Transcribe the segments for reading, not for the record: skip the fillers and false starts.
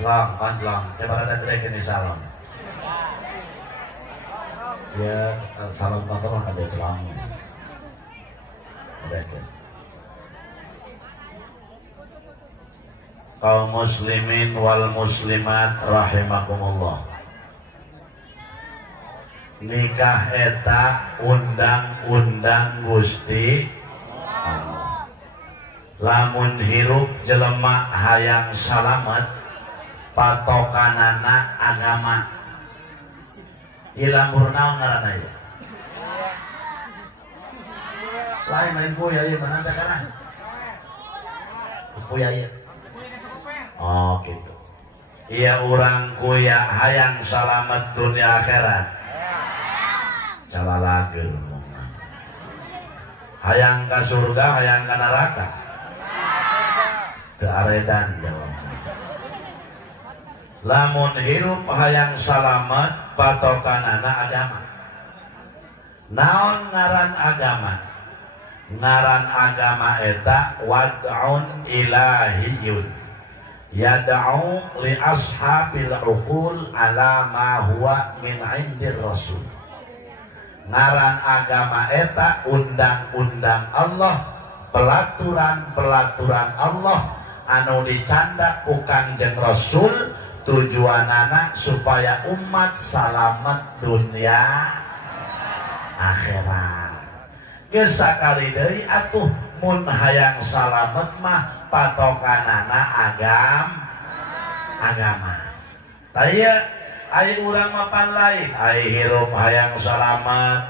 Selang, panjang, coba ada direk ini salam. Ya, salam kantor ada selang. Kaum muslimin wal muslimat rahimakumullah. Nikah eta undang-undang Gusti Allah. Lamun hirup jelema hayang salamet patokanana agama. Ilang naon ngaranna ieu? Lain kuya ieu mana teh kana? Kuya ieu. Oh gitu. Iya urang kuya hayang salamet dunia akhirat. Calalageun. Hayang ka surga, hayang ka neraka. Teu aredan jawab. Lamun hirup hayang salamet patokanana agama. Naon ngaran agama? Ngaran agama eta wad'un ilahiyun. Yad'u li ashabil uqul ala ma huwa min 'indir rasul. Ngaran agama eta undang-undang Allah, pelaturan-pelaturan Allah anu dicandak ku Kangjeng Rasul, tujuanana supaya umat salamet dunia akhirat. Geus sakali deui atuh mun hayang salamet mah patokanana agama. Taya ai urang mapan lain, ai hirup hayang salamet,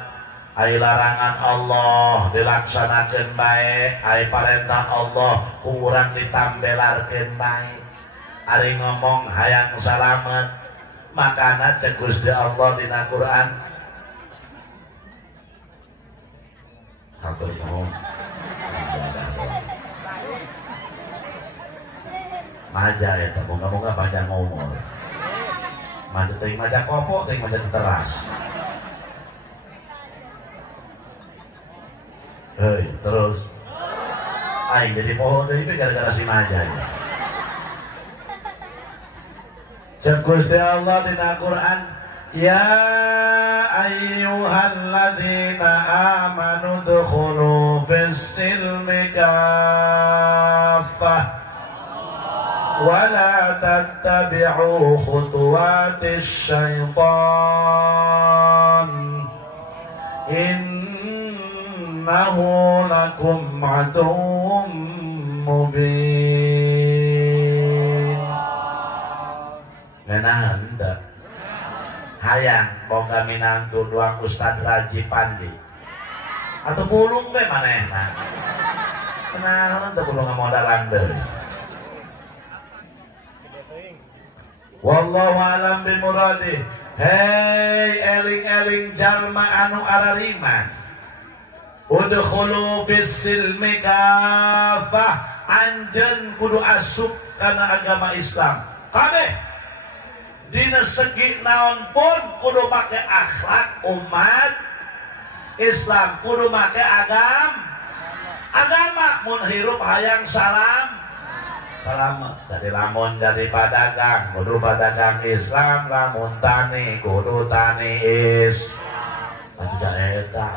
ai larangan Allah dilaksanakeun bae, ai parentah Allah ku urang ditambelarkeun bae. Ari ngomong hayang salamet, makana ceuk Gusti Allah dina Quran. Hatur nuhun. Maja eta, moga-moga panjang umur. Maja teuing maja kopo, teuing maja teras. Hei, terus. Aing jadi pohon deui gara-gara si maja ya. Ceuk Gusti Allah dina Quran, ya ayyuhalladzina amanu dkhulu fis-silmi kaffah wa la tattabi'u khutuwatis syaitan innahu lakum aduwwum mubin. Ngenahan teh hayang boga minantu doang Ustad Raji Pandi atau pulung be manehna kenalan teh pulung ngamodalan deui. Wallahu alam bimuradi. Hei eling-eling jalma anu arariman, udkhulu fis-silmi kafah, anjeun kudu asup kana agama Islam kabeh. Dina segi naon pun kudu make akhlak umat Islam, kudu make agama mun hirup hayang salamet. Jadi lamun jadi padagang kudu padagang Islam, lamun tani kudu tani Islam. Eta.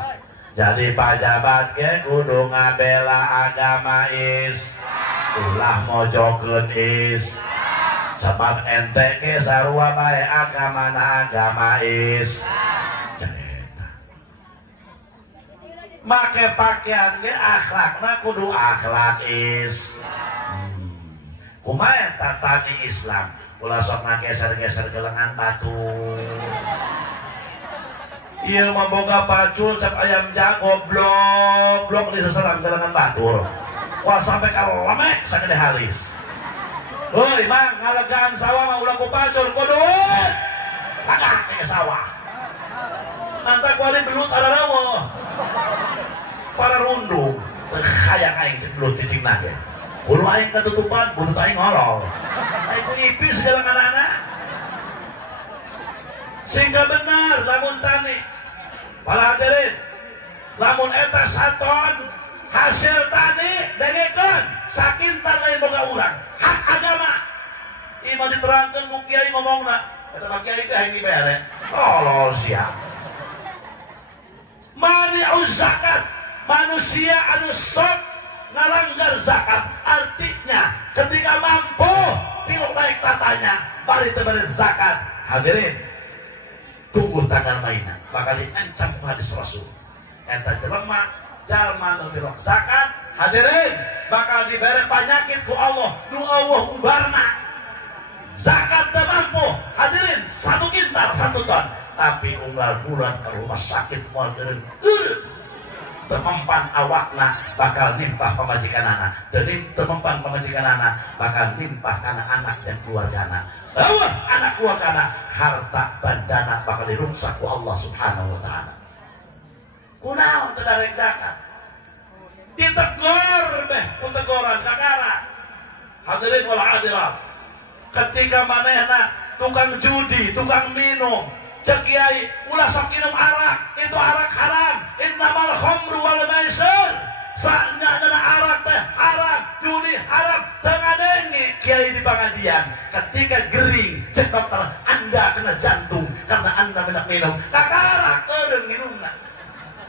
Jadi pajabat ge kudu ngabela agama Islam, ulah mojokeun Islam. Sebab ente ke sarua bae agamana agama Islam. Make pakaian ge akhlakna kudu akhlak Islam. Kumaha eta tani Islam? Ulah sok ngageser-geser gelengan batu. Ieu mah boga pacul cep ayam jago blok diseserang gelengan batur. Wah sampai ka lemek sagede halis. Heuy mang ngalegaan sawah mah ulah ku pacul kudu kakak ke sawah. Nanti kuali belut ararawa. Para rundung hayang aing cek belut cicingna ge. Kudu aing ketutupan, butut aing ngolol. Aing ipis segala anak-anak. Sehingga benar lamun tani. Para hadirin, lamun eta saton hasil tani dengekeun sakintar lain boga urang. Hak agama. mau diterangkan ku kiai ngomongna. Kata Pak Kiai teh ini bere. Tolol sia. Mani'uz zakat, manusia anu sok ngalanggar zakat. Artinya ketika mampu tilu naik tatanya bari teu bari zakat. Hadirin, tunggu tanggal mainan bakal diancam ku hadis Rasul. Eta jelema jalma nu tilok zakat, hadirin bakal diberi penyakit ku Allah nu Allah ubarna. Zakat teu mampu, hadirin 1 kintal 1 ton, tapi unggal bulan ke rumah sakit moal geureun temempan awakna bakal nimpah pamajikanana, dan temempan pamajikanana bakal nimpah kana anak dan keluargana. Bahwa anak keluargana harta bandana bakal dirungsak ku Allah Subhanahu wa taala. Kunaon teu darek zakat? Ditegor beh ku teguran kakara. Hadirin wal hadirat. Ketika manehna tukang judi, tukang minum, cek kiai ulah sok minum arak, itu arak haram. Innamal khamru wal maisir. Saatnya adalah arak teh haram, judi haram, tengah dengi kiai di pengajian. Ketika gering, cek dokter, Anda kena jantung karena Anda banyak minum. Kakara keurang minumna.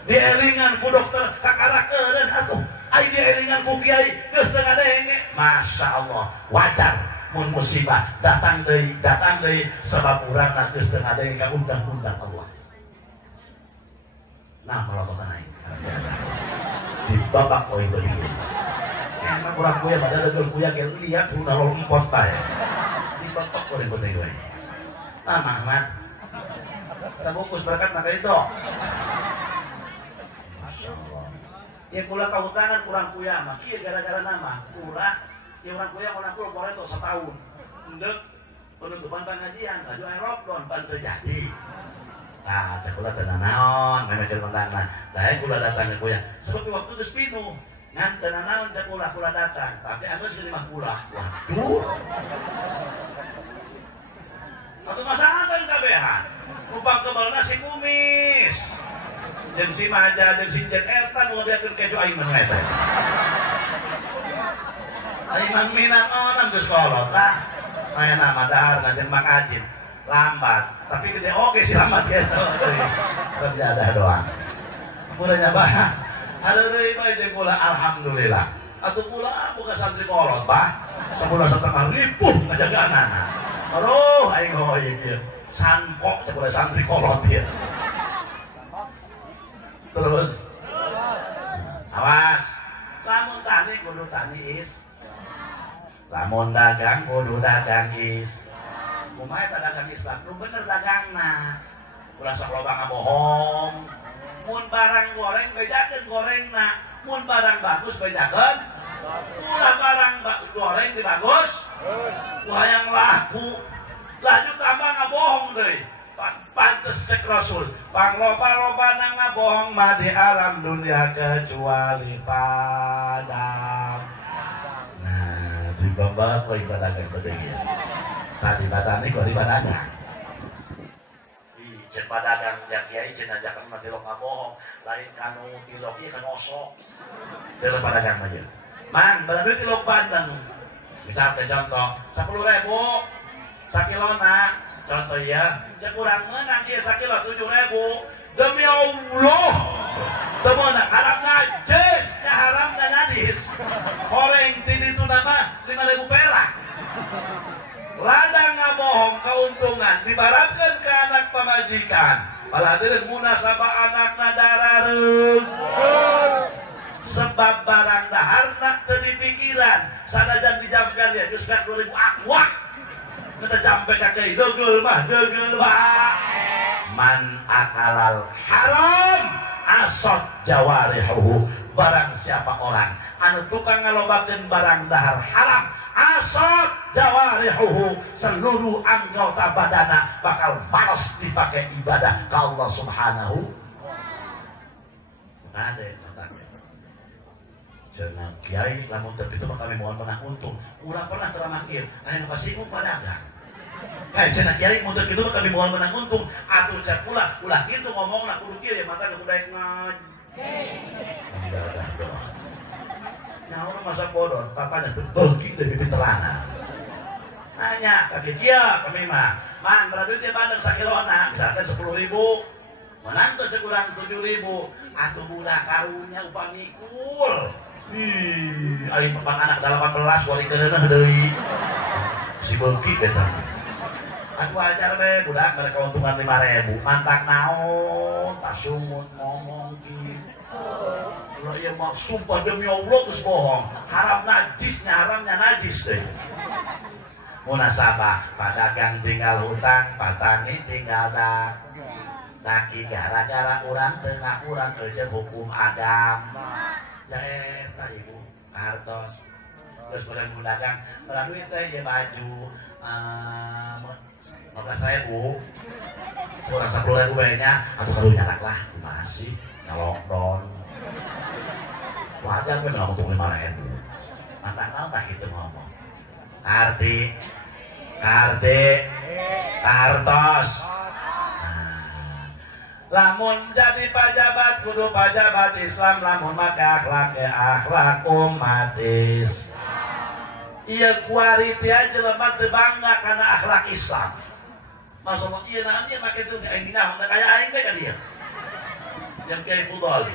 Dielingan ku dokter, kakara keurang atuh. Ai dielingan ku kiai geus tengah dengi. Masya Allah, wajar. Mun musibah datang deui sebab urangna geus teu ngadenge ka undang-undang Allah. Nah, melolotan aing. Di babak poin begitu. Emang urang kuya pada degel kuya ge lihat udah lompot ta ya. Di babak poin begitu. Nah, Ahmad. Kita bungkus berkat maka itu. Masyaallah. Yang kula kahutangan kurang kuya mah kieu gara-gara nama kurang. Ya orang kuya mau nakul boleh tuh 1 tahun. Ndek penutupan pengajian, laju air lockdown pan terjadi. Nah, sekolah tenan naon, manajer kontangna. Lah kula datang ke kuya. Seperti waktu geus pinu, ngan tenan naon sekolah kula datang, tapi anu selimah kula. Waduh. Atuh masakan kabehan. Upang kebalna si kumis. Jeung si maja, jeung si jen eta nu diakeun keju aing mah eta. Imam minat orang ke sekolah, tak? Main nama dahar, ngajin makajin, lambat. Tapi gede oke sih lambat ya, terjadi doang. Mulanya bah, ada riba itu pula alhamdulillah. Atau pula bukan santri kolot, bah. 11,5 ngajaganan. Aduh, aing hoy ieu. Sampok sekolah santri kolot ya. Terus, awas, lamun tani kudu tani is. Lamun dagang kudu dagang is. Kumaha eta dagang Islam nu bener dagangna. Ulah sok loba ngabohong. Mun barang goreng bedakeun gorengna, mun barang bagus bedakeun. Ulah barang goreng dibagus. Ulah yang laku. Laju tambah ngabohong deui. Pantes cek Rasul. Pangloba-lobana ngabohong mah di alam dunia kecuali padam. Gambar kau ibadah kan betul. Tadi batani kau ibadah kan. Cek padagang jak kiai cina jakan mati lo ngabohong. Lain kanu tiloki kan osok. Dalam padagang aja. Man, berarti tilok bandeng. Misalnya contoh 10.000 sakilona. Contoh ya, cek kurang menang dia sakilo 7.000. Demi Allah, teman haram najis, haram dan najis. Orang tini itu nama 5.000 perak. Ladang ngabohong keuntungan dibarapkan ke anak pemajikan. Paladirin munasabah anakna darareun. Sebab barang daharna teu dipikiran. Sanajan dijamkan dia geus 2.000 akwak. Kita sampai kakek degel mah. Man akalal haram asot jawarihuhu. Barang siapa orang anu tukang ngalobakeun barang dahar haram asot jawarihuhu, seluruh anggota badana bakal malas dipakai ibadah ke Allah Subhanahu. Ada jangan kiai lamun itu kami mohon menang untung. Ulah pernah ceramah kieu anu kasinggung padagang. Hai cenah kiai mun teu kitu kami mohon menang untung. Atur cek ulah kitu ngomongna kudu kieu mata kudu daek ngaji. Nah orang masa bodoh, papanya terbagi dari pinterana. Nanya kaki dia kami mah man berarti dia bandeng sakilona misalkan 10.000 menang tuh sekurang 7.000 atuh budak karunya upah mikul ayo papan anak 18 wali kerenah deui si beuki eta aku ajar be budak mereka untungan 5.000 mantak naon tak sumut ngomong gitu ulah ieu mah sumpah demi Allah geus bohong haramnya najis deh munasabah padagang tinggal hutang patani tinggal daki gara-gara urang tengah urang kerja hukum agama ya eta ibu kartos terus bulan dagang duit teh ya baju 15.000 kurang 10.000 nya atau kalau nyarak lah masih ngelokdon wajar bener untuk 5.000 mantan naon tak gitu ngomong kartos lamun jadi pajabat kudu pajabat Islam lamun maka akhlak umat Islam iya kuariti aja lemah bangga karena akhlak Islam maksudnya iya nanti pakai itu kayak gini kayak aing kayak dia yang kayak Fudoli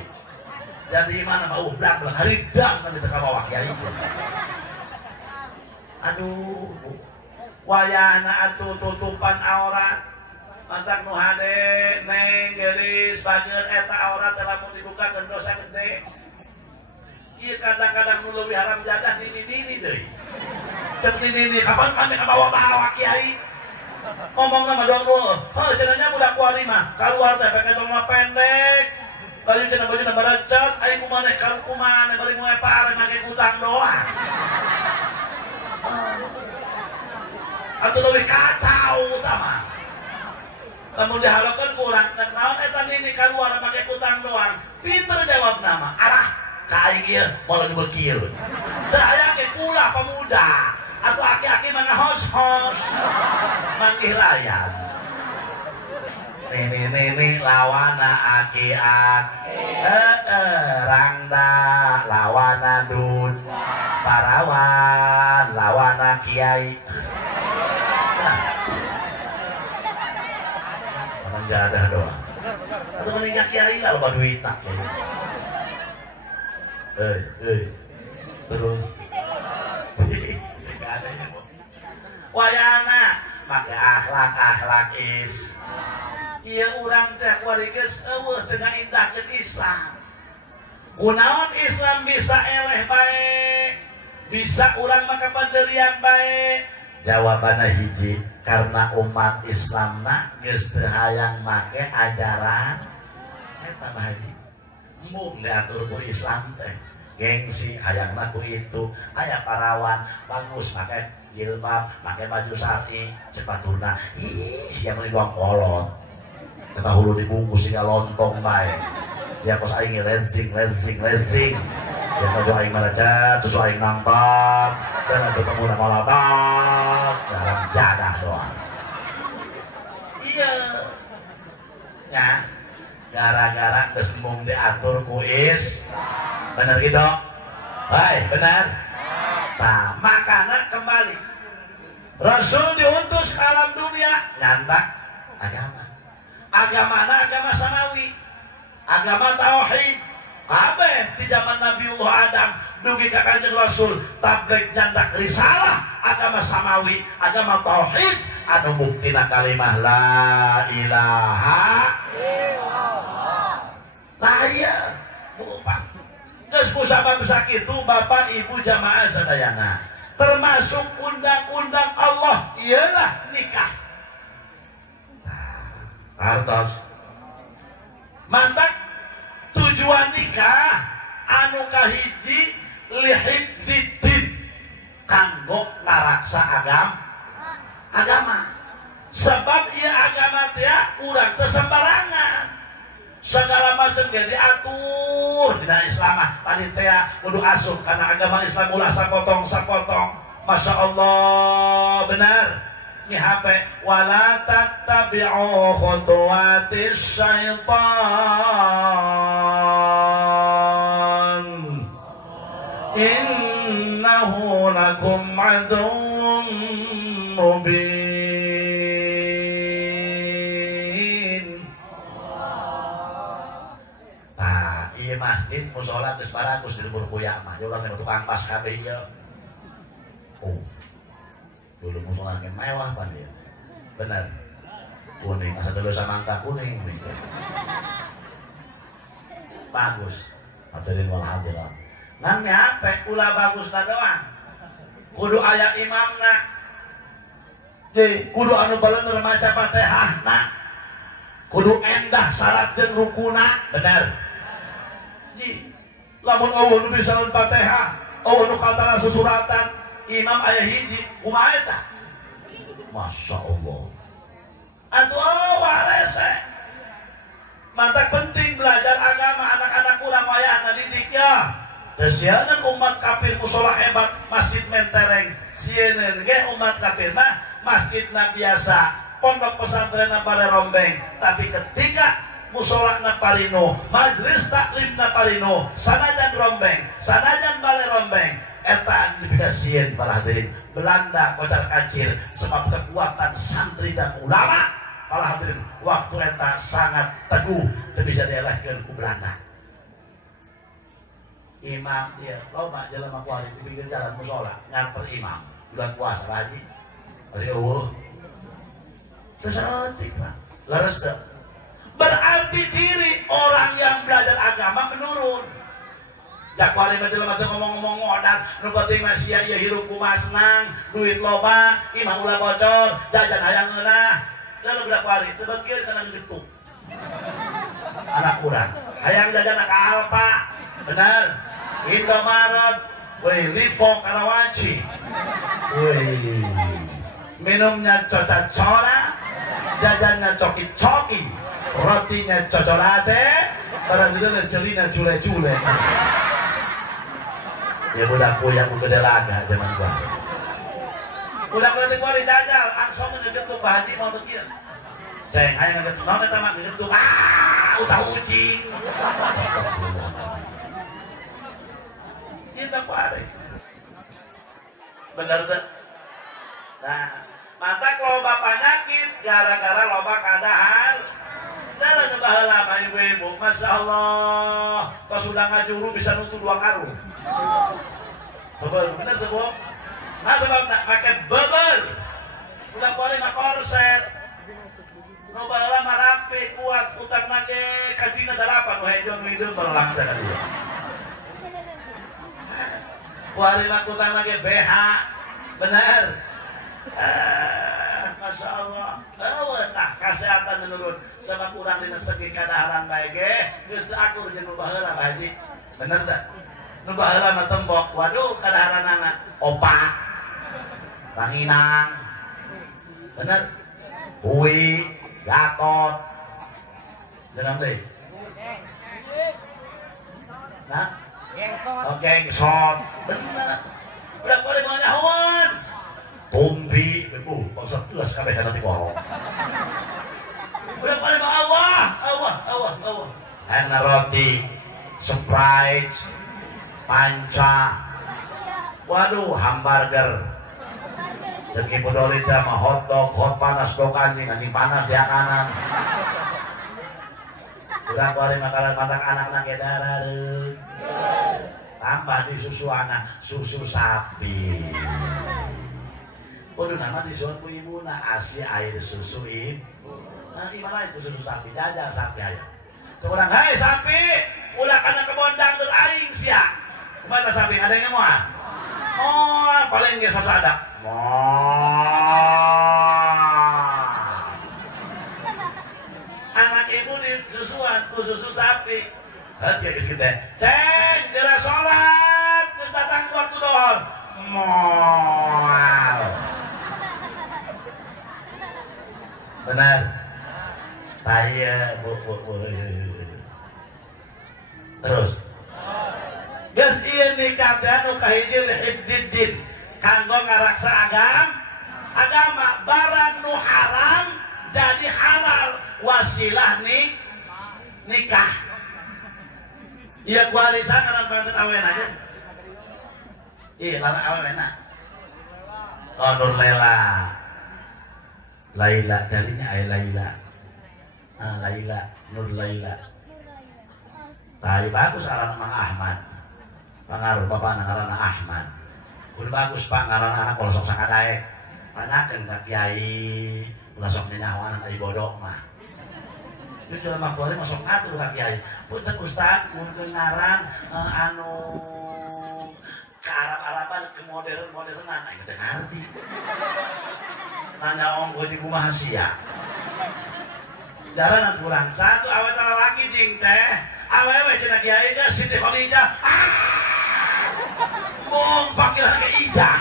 jadi mana mau belakang hari dam nanti teka bawah kiai aduh wayana atuh tutupan aurat mantak nu hade neng geris bageun eta aurat lamun dibukakeun dosa gede ieu kadang-kadang nu leuwih haram jadah dini-dini deui cek dini kapan kami ka bawa kiai ngomong sama doang cenanya budak kuali mah kaluar teh pake celana pendek baju cenah barecet aing kumaneh kalu kumaneh bari moe pare make kutang doang atau lebih kacau utama kamu dihalokan kurang dan naon eta nini keluar pakai kutang doang pinter jawab nama arah kain ieu moal dibekir teu aya ge kula pemuda atau aki-aki mah ngahos-hos manggih layan nini lawana aki-aki rangda lawana dun parawan lawana kiai orang jadah doang atau meninggal kiai lah lupa duit tak terus wayana pakai akhlak iya orang teh kualitas dengan indah ke Islam kunaon Islam bisa eleh baik bisa orang maka penderian baik jawabannya hiji karena umat Islam geus teu hayang make ajaran eta mah hiji embung diatur ku Islam teh gengsi hayangna ku itu aya parawan bagus make jilbab make baju syar'i sepatuna sia meuli doang kolot eta hulu dibungkus siga lontong bae ya kos aing lezing ya kalau aing merecet terus aing nampak dan ketemu nama latak dalam jadah doang iya ya gara-gara geus mung diatur ku bener gitu baik benar nah makanya kembali Rasul diutus ke alam dunia nyantak agama samawi agama tauhid kabeh di zaman Nabiullah Adam dugi ka Kanjeng Rasul tabligh nyandak risalah agama samawi agama tauhid anu buktina kalimah la ilaha illallah nah iya bukan geus kusabab sakitu Bapak Ibu jamaah sadayana termasuk undang-undang Allah ialah nikah hartos mantak tujuan nikah anu kahiji lihibdid kanggo ngaraksa agama sebab ieu agama teh urang teu sembarangan segala macam ge diatur dina Islam tadi teh kudu asup kana agama Islam ulah sapotong Masya Allah benar ini HP wala tattabi'u khutuwatis syaitan innahu lakum aduwwun mubin. Nah, iya masjid musola geus baragus di lembur kuya mah. Ulah menu tukang pas kabeh ieu. Oh. Dulu musola ge mewah pan dia. Bener. Kuning, asa dulu samangka kuning. Bagus. Hadirin wal hadirat. Ngan nyape ulah bagusna doang. Kudu aya imamna. Jadi kudu anu baleuneur maca Fatihahna. Kudu endah syarat jeung rukuna, bener. Jadi lamun eueuh nu bisa nu Fatihah, eueuh nu katana susuratan, imam aya hiji, kumaha eta? Masyaallah. Atuh warese. Mantap penting belajar agama anak-anak kurang wayahna didik ya. Kesianan umat kafir musola hebat masjid mentereng. Sieun ge umat kafir mah masjidna biasa, pondok pesantrenna bare rombeng. Tapi ketika musolana parino, majelis taklimna parino, sanajan rombeng, sanajan bare rombeng, eta dipikasieun para hadirin. Belanda kocar kacir sebab kekuatan santri dan ulama. Para hadirin, waktu eta sangat teguh, teu bisa dielehkeun ku Belanda. Imam dia, loba jelema kuari di pinggir jalan musola, nganter imam. Bulan puasa lagi. Ari eueuh. Terus atik, Pak. Leres teu? Berarti ciri orang yang belajar agama menurun. Jak kuari mah jelema teu ngomong-ngomong ngodat, nu penting mah sia ieu hirup kumaha senang, duit loba, imam ulah bocor, jajan hayang ngeunah. Lalu berapa hari itu bagian karena getuk anak kurang hayang jajan ke Alfa benar Indomaret woi Lipo Karawaci woi minumnya coca-cola jajannya coki-coki rotinya cocolate barang itu celina jule-jule ya budakku yang gede laga zaman gua udah berarti gua dijajal, langsung ngegetuk Pak Haji mau begini. Ceng, ayo ngegetuk, mau kita mak ngegetuk, utah ucing. Ini tak kuari. Bener tuh. Nah, mata loba penyakit, gara-gara loba kadahar. Dalam ngebahala sama ibu-ibu, Masya Allah. Kau sudah ngajuru bisa nutup 2 karung. Bener tuh, Bu. Nah sebab nak pakai bebel, udah boleh mak korset, nu baheula mah rapi kuat, utang nage kajina 8, nu hejon hideung berulang teh dia. Kuari mah utang nage BH, bener. Masya Allah, nah kesehatan menurun, sebab urang dina segi kadaharan bae ge, geus teu akur jeung nu baheula Pak Haji, bener teh. Nu baheula mah tembok, waduh kadaharanana opak. Ranginang, bener, Uwi, Gatot, bener deh. Nah, gengsot, bener. Udah boleh mau nyahuan, tumpi, bangsa tugas kabeh kana ti korong. Udah boleh mau awah. Hana roti, Sprite, panca, waduh hamburger. Segi podolita mah hotdog, hot panas dok anjing, anjing panas di kanan. Udah kuari makanan matak anak-anak ke darah. Tambah di susu anak, susu sapi. Kudu nama disuruh ku ibuna asli air susu ibu. Nah gimana itu susu sapi? Jajal sapi aja. Seorang, hei sapi, ulah kana kebon dangdut aing sia. Kemana sapi? Ada yang mau? Oh, paling nggak sasada. Anak ibu di susuan, susu sapi. Hati ya kita. Ceng, kira sholat, terus datang waktu dohor. Moal. Benar. Taya, bu. Terus. Geus ieu nikah teh anu kahiji hibdiddin. Kanggo ngaraksa agama barang nu haram jadi halal wasilah nikah. Iya kualisan karena banget awen aja. Iya lana awen enak. Oh Nur Lela. Laila darinya ay Laila. Laila, Nur Laila. Tadi bagus aran Mang Ahmad. Pangaruh bapak ngaranna Ahmad. Udah bagus Pak ngaranna anak kalau sok sakadae. Tanyakeun ka kiai, ulah sok nyawa anak bodoh mah. Itu jelema kuari masuk ngatur ka kiai. Punten Ustaz, mun ngaran anu ke Arab-Araban ke modern-modernan aing teh ngarti. Nanya onggo di kumaha sia. Jalan kurang satu awet lagi jing teh. Awewe cenah kiai teh Siti Khadijah. Mung panggilan ke Ijah.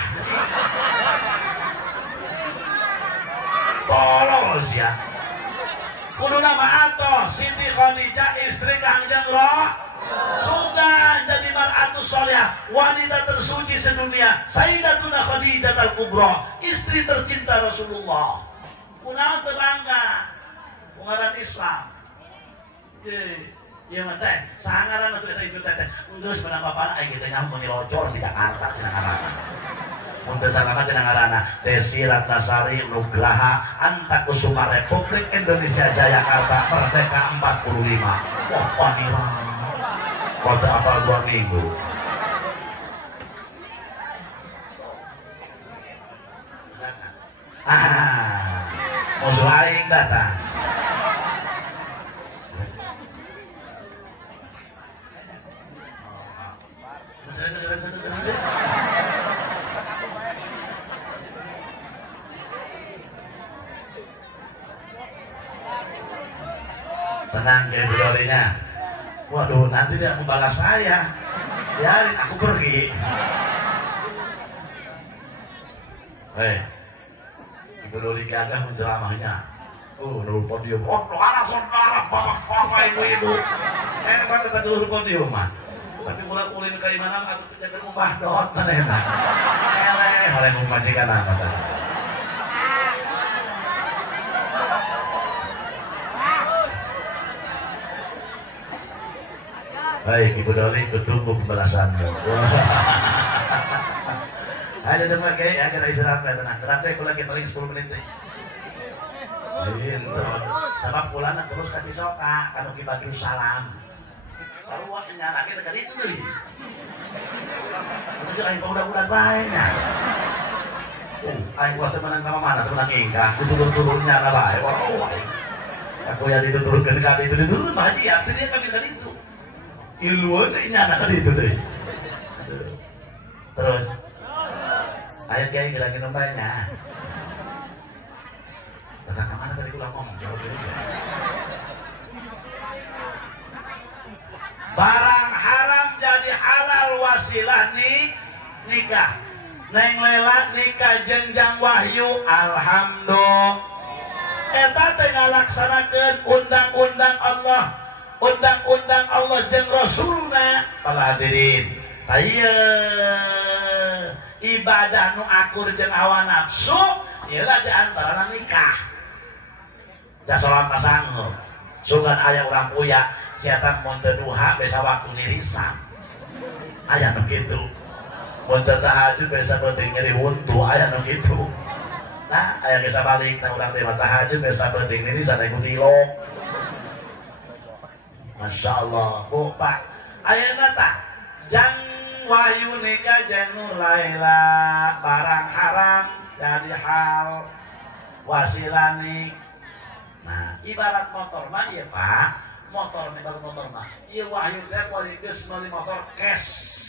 Tolong sia. Kudu nama atos Siti Khadijah istri Kangjeng Sultan jadi mar'atus sholihah, wanita tersuci sedunia, Sayyidatuna Khadijah al-Kubra, istri tercinta Rasulullah. Kunaon teu bangga ngaran Islam. Ieu mah teh sangaran atuh eta itu teh. Geus menang bapana aya kitu nya mun locor di Jakarta cenah ngaranna. Mun teu salama cenah ngaranna Desi Ratnasari Nugraha Anta Kusuma Republik Indonesia Jayakarta Merdeka 45. Wah, wanita. Kota apa 2 minggu. Musuh aing datang. Tenang kayak bedorinya. Waduh, nanti dia membalas saya. Biarin aku pergi. Ibu Dori gagah menceramahnya. Dulu podium. Saudara, bapak-bapak, ibu-ibu. Hebat kita dulu podium, mah. Tapi mulai ulin ke mana aku jaga rumah dot mana enak. Oleh memajikan apa tadi. Baik, Ibu Doli, kutunggu pembalasanmu. Ayo teman kayak agak istirahat ya tenang. Berarti aku lagi paling 10 menit deh. Sebab pulang terus kasih soka, kalau kita bagi salam. Sarua nyana kita kali itu deh. Itu aing udah baiknya. Aing buat temenan sama mana temenan ingkah, tutur-tuturnya lah baik. Aku yang dituturkan kali itu ditutur bahagia, artinya kami kali itu. Ilu aja nyana kali itu deh. Terus ayat kiai bilangin nombanya. Kata kemana tadi ulang ngomong jauh dulu. Barang haram jadi halal wasilah nikah. Neng Lela nikah jenjang wahyu alhamdulillah. Eta teh ngalaksanakeun undang-undang Allah. Undang-undang Allah jeung Rasulna. Para hadirin, ayeuna ibadah nu akur jeung hawa nafsu ialah di antara nikah. Da salat pasangeuh. Sugan aya urang puya siatan mun teu duha besa waktu nirisan. Aya nu kitu. Mun teu tahajud besa penting nyeri huntu, aya nu kitu. Nah, aya geus balik na urang teh tahajud besa penting nirisan aya kutilok. Masya Allah, Bu Pak. Ayeuna tah jang wahyu nikah jeung Nur Laila barang haram jadi hal wasilah nik. Nah, ibarat motor mah ieu Pak, motor nih baru motor mah. Ieu wahyu teh kuali geus meuli motor cash.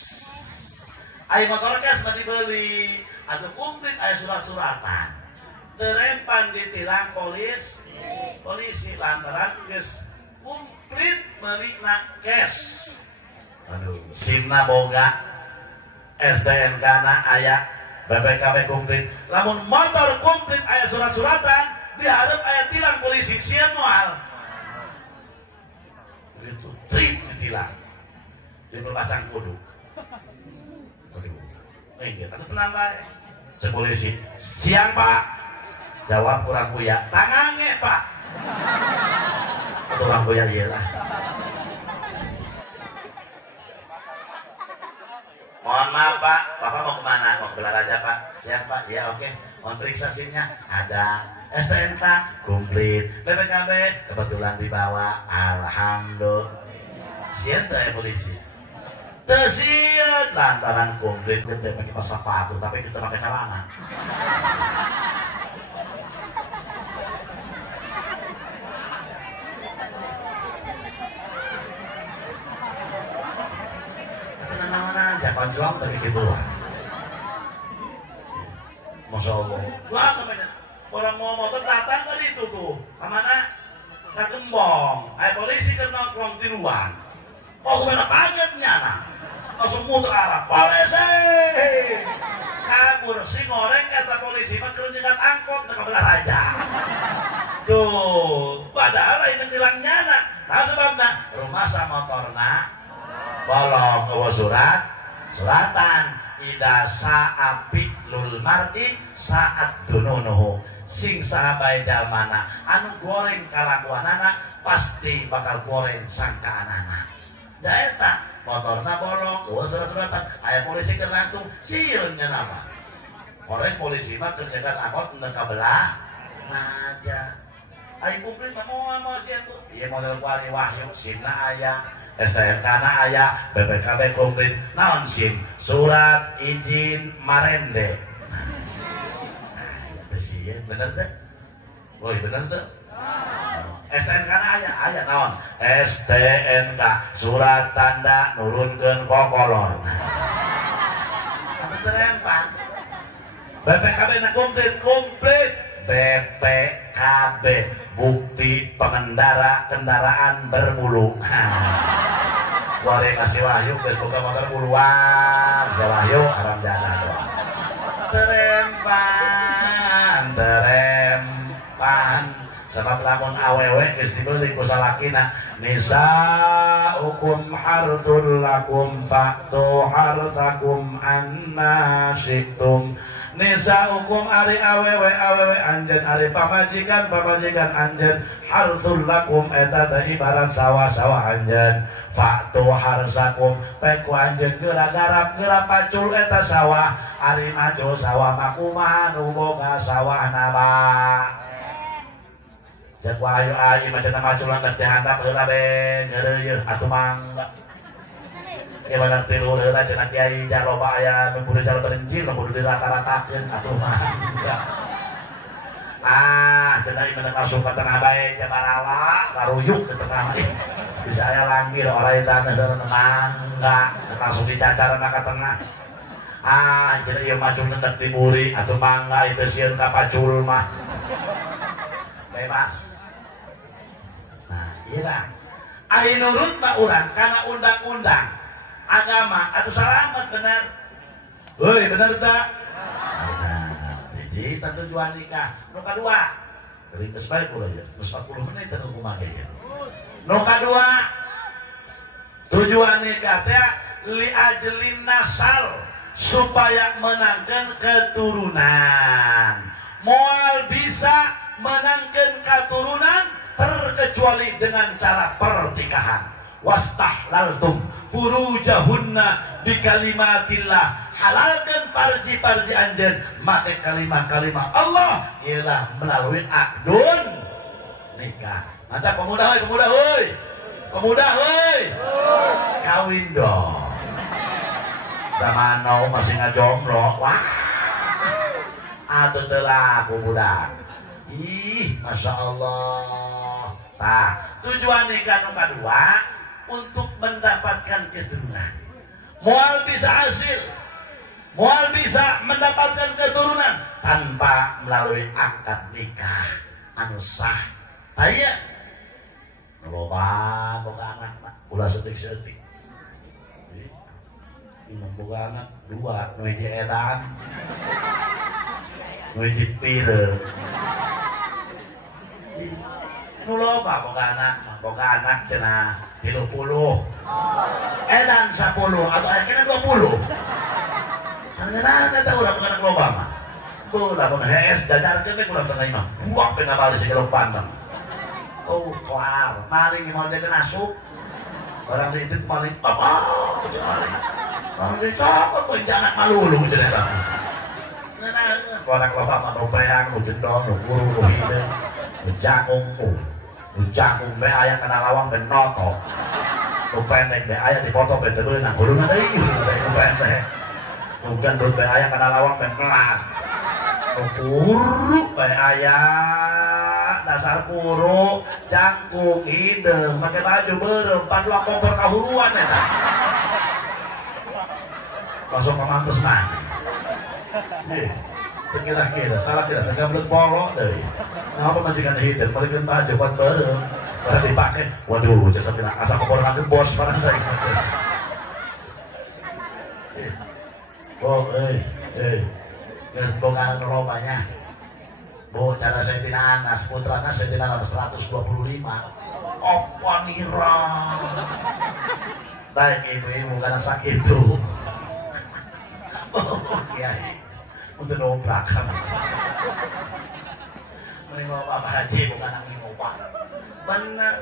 Aya motor cash mah dibeli, atuh komplit aya surat-suratan. Terempan ditilang polisi lantaran geus komplit melikna cash. Aduh, SIM-na boga, SDNK-na aya, BPKB komplit. Lamun motor komplit aya surat-suratan, diharap aya tilang polisi sieun moal. Itu tris ditilang. Di perbasang kudu. Aduh. Kita tenang bae. Si polisi, "Siang, Pak." Jawab kurang kuya, "Tangange, Pak." Orang goyang iyalah. Mohon maaf Pak, Bapak mau kemana? Mau ke Belaraja Pak? Siap Pak, ya oke. Periksa SIM-nya ada, STNK komplit, BPKB kebetulan dibawa, alhamdulillah. Sian ya polisi. Tersian lantaran komplit kita pakai sepatu tapi kita pakai celana. Mana-mana siapa jual dari gituan. Masya Allah. Wah namanya orang mau motor datang tadi itu tuh, kemana? Ke Gembong. Polisi ke nongkrong di luar. Oh kemana kagetnya nah? Langsung muter arah. Polisi! Kabur si ngoreng kata polisi mah kerunjungan angkot ke belah raja. Tuh, padahal ini tilangnya nah. Nah sebabnya rumah sama motorna bolong ke suratan. Ida sa'apik lul mar'i saat dununuhu sing sahabai jalmana anu goreng kalakuanana pasti bakal goreng sangkaanana. Da eta motorna bolong eueuh surat-suratan aya polisi keur ngantung sieun nya nama. Goreng polisi mah keur cegat angkot neuk ka belah aja. Ai kumpul mah moal sieun tuh. Ieu model kuali wahyu simna aya. STNK na aya, BPKB komplit, naon SIM, surat izin marende. Nah, bener deh, woi bener deh. STNK na aya naon, STNK, surat tanda nurunkeun kokolor. Apa terempat? BPKB na komplit, BPKB. Bukti pengendara kendaraan berbulu. Goreng kasih wahyu ke buka motor buluan. Wahyu aram jalan doang. Terempan. Sebab lamun awewe geus dibeli ku salakina. Nisaukum hartul lakum fa'tu hartakum anna syi'tum. Nisa hukum ari awewe anjen ari pamajikan anjen harsul lakum eta teh ibarat sawah anjen faktu harsakum teku anjen geura garap geura pacul eta sawah ari maju sawah makumaha nu boga sawah naba cek wayu ai macana maculan teh handap heula be ngeureuy atuh mangga. Ibarat tilu heula cenah kiai jaloba aya nu kudu jalo terinjil nu kudu dirata-ratakeun atuh mah. Cenah ieu menang asup ka tengah bae jabarawa karuyuk ke tengah ieu. Bisa aya langgir ora eta teh mangga langsung dicacar ka tengah. Cenah ieu maju neuk diburi atuh mangga ieu sieun ka pacul mah. Bebas. Nah, ieu lah. Ari nurut mah urang kana undang-undang agama atau selamat benar. Woi benar tak? Jadi tujuan nikah. Nu kadua, kering geus bae kula ya. 40 menit teh kumaha ge. Nu kadua, tujuan nikah teh li ajlin nasal supaya menangkeun keturunan. Moal bisa menangkeun keturunan terkecuali dengan cara pernikahan. Wastahlaltum furujahunna bikalimatillah, halalkan parji-parji anjen make kalimah-kalimah Allah ialah melalui akdun nikah. Mantap pemuda hoi kawin dong. Zaman now masih ngajomblo, wah atuh telah pemuda. Ih, masya Allah. Nah, tujuan nikah nomor 2 untuk mendapatkan keturunan. Moal bisa hasil, moal bisa mendapatkan keturunan tanpa melalui akad nikah anu sah. Aya loba boga anak mah ulah setik-setik. Ini boga anak 2 nu hiji edan, nu hiji pire. Nu loba boga anak cenah 30 edan 10 atau akhirnya 20 karena eta urang anak loba mah udah pun hees jajarkeun teh kurang setengah imam buak teh ngabali segelopan mah oh wow maling mau dia asup orang itu maling apa orang dicopot pun anak malulu cenah nah anak loba mah nu peang nu jendong nu guru nu hideung nu jagung be aya kana lawang ben noto nu pendek be aya dipoto be teu beunang kuduna deui nu pendek nu gendut be aya kana lawang ben kelat nu kuruk be aya dasar kuruk jangkung hideung make baju beureum pan luak koper kahuruan eta langsung pamantes mah kira-kira salah kira tengah belut polok deh ngapa majikan hidup balikin baju buat bareng pada dipakai waduh jasa pindah asal keporangan ke bos pada saya oh bukan robanya bu cara saya tina anas putranya saya tina 125 apa nirang baik ibu karena sakit tuh kiai untuk dobrak menengok Pak Haji bukan anak menengok bener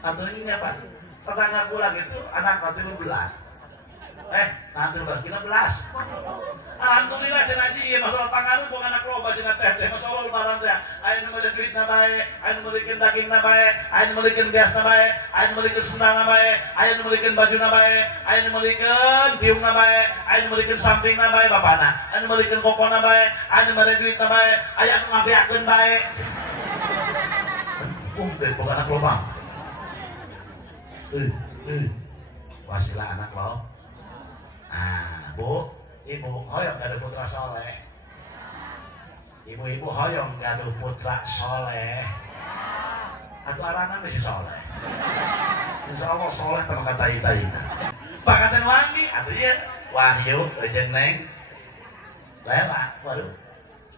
abangnya Pak tetanggaku lagi itu anak 15 nanti berarti 16 alhamdulillah cenah haji ieu masalah pangaruh bukan anak loba cenah teh masalah lebaran teh aya nu meulikeun duitna bae aya nu meulikeun dagingna bae aya nu meulikeun beasna bae aya nu meulikeun sendangna bae aya nu meulikeun bajuna bae aya nu meulikeun tiungna bae aya nu meulikeun sampingna bae bapana aya nu meulikeun kokona bae aya nu mere duitna bae aya nu ngabeakeun bae bukan anak loba wasilah anak lo bu, ibu hoyong gak ada putra soleh. Ibu-ibu hoyong gak ada putra soleh. Atau aranan masih soleh. Insya Allah soleh sama kata ita-ita. Pakatan wangi, atau iya wahyu, ejeng neng. Lela, waduh.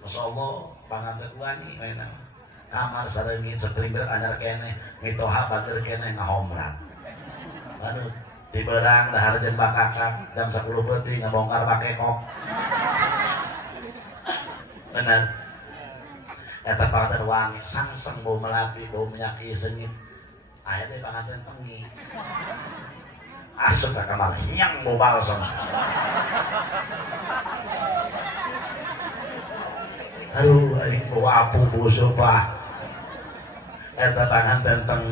Masya Allah, pangantet wangi. Kamar sarengin, sekelimber anyar kene. Mitoha bager kene ngahomrat. Waduh. Di berang dahar jen bakakak jam 10 peti ngebongkar pakai kok bener eta panganten wangi sangseng bau melati bau minyak ieu sengit aya teh panganten tengi asup ka kamar hiang bau balsam aduh aing bau apu busuk lah eta panganten teng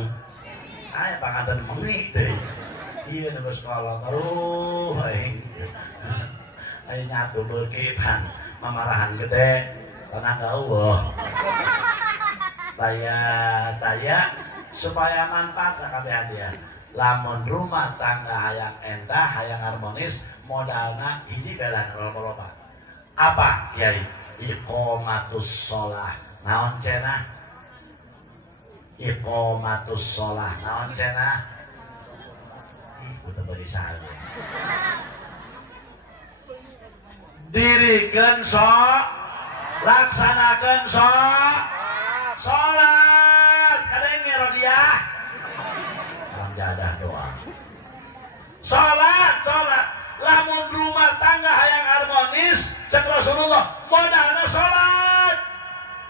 aya panganten mengi deui iya nunggu sekolah taruh ayo nyatu berkipan mamarahan gede tanah Allah taya supaya manfaat kabeh dia lamun rumah tangga hayang endah hayang harmonis modalna hiji belan loba apa kiai iqomatus shalah naon cenah iqomatus shalah naon cenah untuk berisal dirikan laksanakan sholat kadenge rodiah dalam jadah doang sholat lamun rumah tangga hayang harmonis cek Rasulullah modalna sholat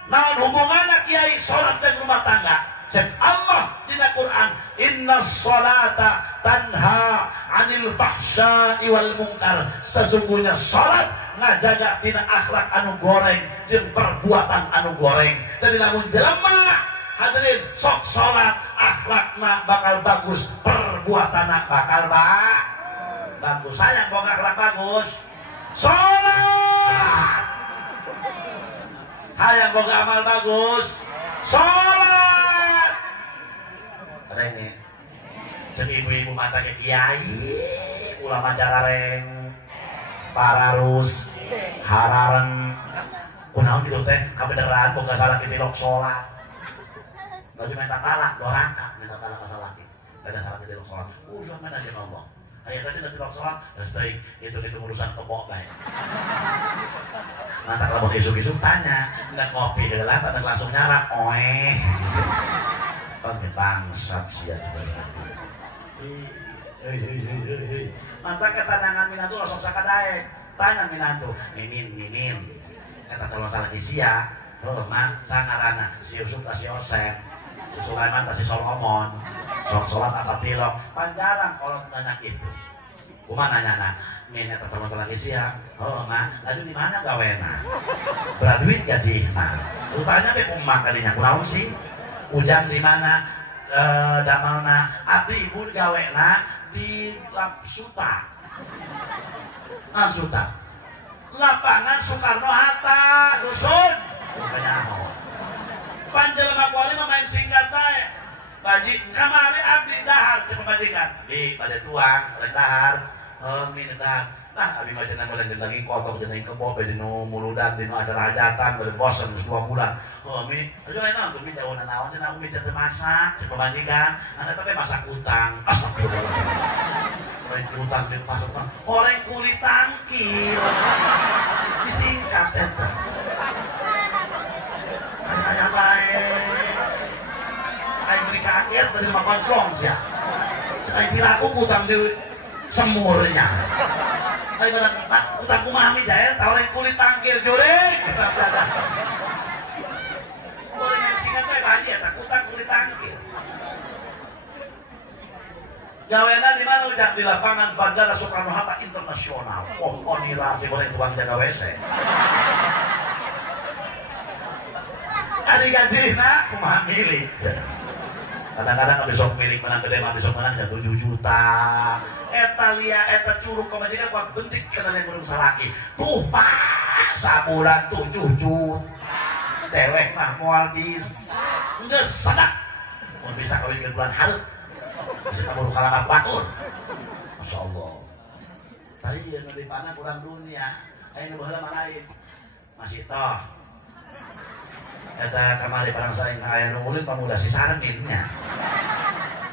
naon hubunganna kiai sholat dan rumah tangga cek Allah dina Quran innas sholata tanha anil fahsya'i wal munkar sesungguhnya salat ngajaga tina akhlak anu goreng jeung perbuatan anu goreng jadi lamun jelema hadirin sok salat akhlakna bakal bagus perbuatanna bakal bagus sayang boga akhlak bagus salat hayang boga amal bagus salat rene ibu-ibu matanya kiai ulama jarareng pararus harareng kunaon gitu teh kabeneran boga salaki tilok sholat baju minta talak doraka minta talak ka salaki kada salaki tilok sholat mana aja ngomong aya tadi nanti tilok sholat geus teuing itu urusan kebok bae nanti kalau isuk-isuk tanya nggak ngopi heula tanda langsung nyarak oeh bangsat sia sebenarnya mantap ketanangan minantu langsung sakadae tanya minantu mimin kata kalau salah isia mah sangarana si Yusuf si Yosef si Sulaiman si Solomon sok sholat apa tilok panjarang kalau nanya itu Kumaha nanyana? Min eta sama lagi siang. Oh, mah, aduh di mana gawena? Berduit gajihna. Rupanya teh kumaha kadinya kunaon sih? Ujang di mana? Damalna abdi ibu gawena di Suta. Nah, Suta. Lapangan Soekarno-Hatta, dusun. Bukannya panjelema kuali mah main singkat bae. Baji kamari abdi dahar cenah majikan. Di pada tuang, rek dahar. Min dahar. Nah, abdi mah cenah mulai lagi kotor cenah kebo be dinu muludan dinu acara hajatan bade bosen 2 bulan. Mi, ayo enak tuh mi jauhna naon cenah mi teh masak cenah majikan. Anda teh masak utang. Astagfirullah. Oreng utang di pasar. Oreng kulit tangkil. Disingkat eta. Ayah baik. Ayah beri kaget dari makan slong ya. Ayah kira aku utang di semurnya. Ayah bilang, utangku mami jaya, tahu yang kulit tangkil jurik. Boleh yang singkat saya bahagia, tak utang kulit tangkil. Gawena di mana ujang di lapangan Bandara Soekarno-Hatta Internasional. Oh, nira si boleh tuang jaga WC. Adi gajihna kumaha milik. Kadang-kadang besok milik menang gede mah besok menang ya 7 juta. Eta lia eta curug kemajikan kuat bentik kana yang urang salaki. Tuh pak sabulan 7 juta. Dewek mah moal bis. Geus sadak. Mun bisa kawin ke bulan hareup. Bisa kabur kalangan batur. Masya Allah. Tadi yang lebih panah kurang dunia. Ayo baheula mah lain. Masih toh. Eta kamari parang saing aya nu ulin pamuda si sarminnya.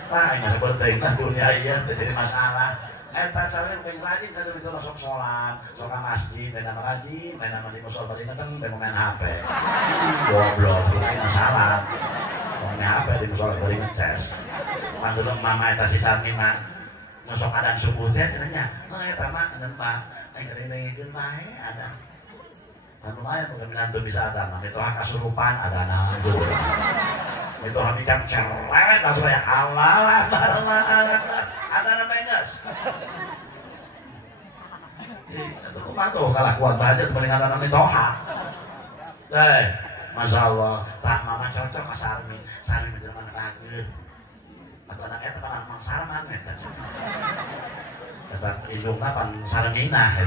Tah nya berteuing dunia ieu teh jadi masalah. Eta sareng pengen rajin kada bisa masuk salat, sok ka masjid, main nama rajin, main nama di musola tadi kan main HP. Goblok, ini masalah. Main HP di musola tadi ngecas. Mantul mama eta si sarmin mah masuk kadang subuh teh cenanya. Nah eta mah aneun mah aing ngeureungeun bae ada. Anu lain pengeminan tuh bisa ada, itu hak kasurupan ada nandu, itu hak ikan cerewet langsung ya halal, ada namanya. Itu kumah tuh kalah kuat budget mendingan ada namanya toha. Masya Allah, tak mama cocok ke Sarmin, Sarmin itu mana ragu, atau anaknya teman anak Sarman, kata indungnya pan Sarmina,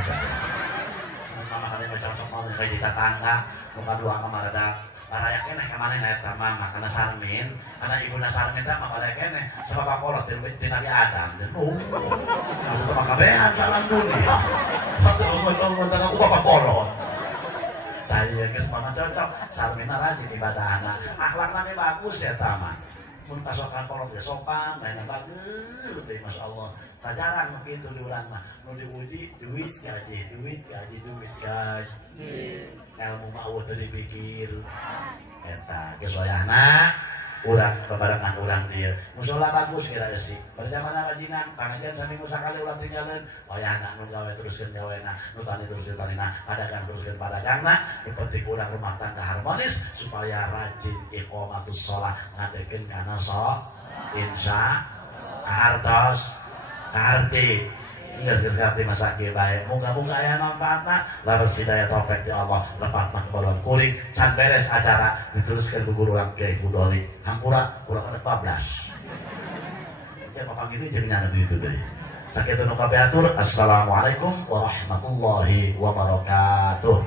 mama kali cocok mau kayak di tetangga muka dua kamar ada para yakin kemana nggak eta mama karena Sarmin karena ibuna Sarmin teh mama yakin sebab akolot di Nabi Adam dan itu maka behan salam dunia ngomong aku bapak kolot tadi ya guys mama cocok Sarmin rajin ibadahna akhlaknya bagus ya taman mun pasokan kolot ya sopan mainnya bagus deh masya Allah. Tak jarang begitu di urang mah. Nu diuji duit gaji. Ilmu mah eueuh teu dipikir. Eta geus wayahna urang babarengan urang dieu. Musola bagus kira sih. Berjamaah rajingan pangajian saminggu sakali ulah tinggalin. Wayahna nu gawe teruskeun gawena, nu tani teruskeun tanina, padagang teruskeun padagangna. Penting urang rumah tangga harmonis supaya rajin iqamatus shalah ngadekeun kana insya hartos ngerti ngerti masake bae moga-moga aya manfaatna laras hidayah taufik di Allah lepat makbalon kuring can beres acara diteruskeun ku guru Kiai Budoli hampura kurang 14 ya bapak gini jeung nyana itu deui sakitu nu kabeh atur assalamualaikum warahmatullahi wabarakatuh.